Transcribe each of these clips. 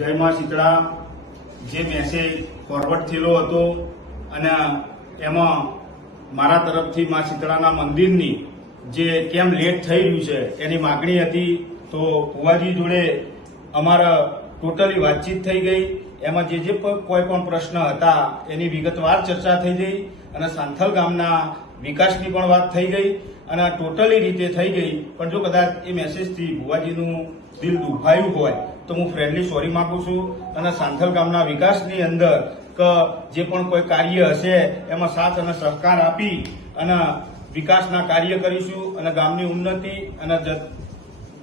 જય માં શીતળા જે મેસેજ ફોરવર્ડ થયેલો હતો અને એમાં મારા તરફથી માં શીતળાના મંદિરની જે કેમ લેટ થઈ રહ્યું છે એની માગણી હતી। તો ફુવાજી જોડે અમારા ટોટલી વાતચીત થઈ ગઈ। એમાં જે કોઈ પણ પ્રશ્ન હતા એની વિગતવાર ચર્ચા થઈ ગઈ અને સાંથલ ગામના વિકાસની પણ વાત થઈ ગઈ અને ટોટલી રીતે થઈ ગઈ। પણ જો કદાચ એ મેસેજથી ભુવાજીનું દિલ દુભાયું હોય તો હું ફ્રેન્ડલી સોરી માંગુ છું અને સાંથલ ગામના વિકાસની અંદર કે જે પણ કોઈ કાર્ય હશે એમાં સાથ અને સહકાર આપી અને વિકાસના કાર્ય કરીશું અને ગામની ઉન્નતિ અને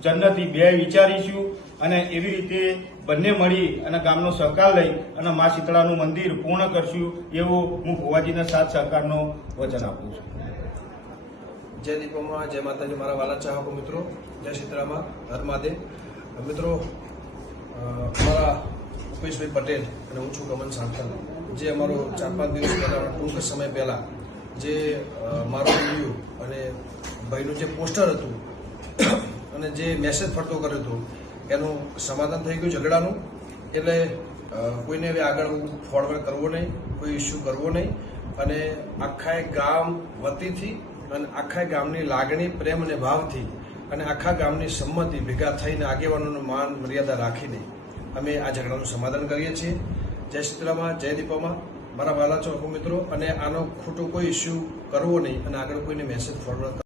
જન્નતિ બે વિચારીશું અને એવી રીતે બંને મળી અને ગામનો સહકાર લઈ અને મા શીતળાનું મંદિર પૂર્ણ કરશું એવું હું ભુવાજીના સાથ સહકારનો વચન આપું છું। जय दीपोमा जय माताजी मारा वाला चाहको मित्रों जय शीतळामा हर महादेव मित्रों हमारा उपेश भाई पटेल અને હું છું ગમન સાંથલ જે અમારો 4-5 દિવસ પહેલા ટૂંક સમય પહેલા જે મારો વિડીયો અને ભાઈનું જે પોસ્ટર હતું અને જે મેસેજ ફરતો કર્યો હતો એનું સમાધાન થઈ ગયું ઝઘડાનું। એટલે કોઈને હવે આગળ ફોરવર્ડ કરવો નહીં, કોઈ ઇસ્યુ કરવો નહીં અને આખા ગામ વતીથી અને આખા ગામની લાગણી પ્રેમ અને ભાવથી અને આખા ગામની સંમતિ ભેગા થઈને આગેવાનોનું માન મર્યાદા રાખીને અમે આ ઝઘડાનું સમાધાન કરીએ છીએ। જય શીતળામાં જય દીપામાં મારા વાલા ચોકો મિત્રો અને આનો ખોટો કોઈ ઇસ્યુ કરવો નહીં અને આગળ કોઈને મેસેજ ફોરવર્ડ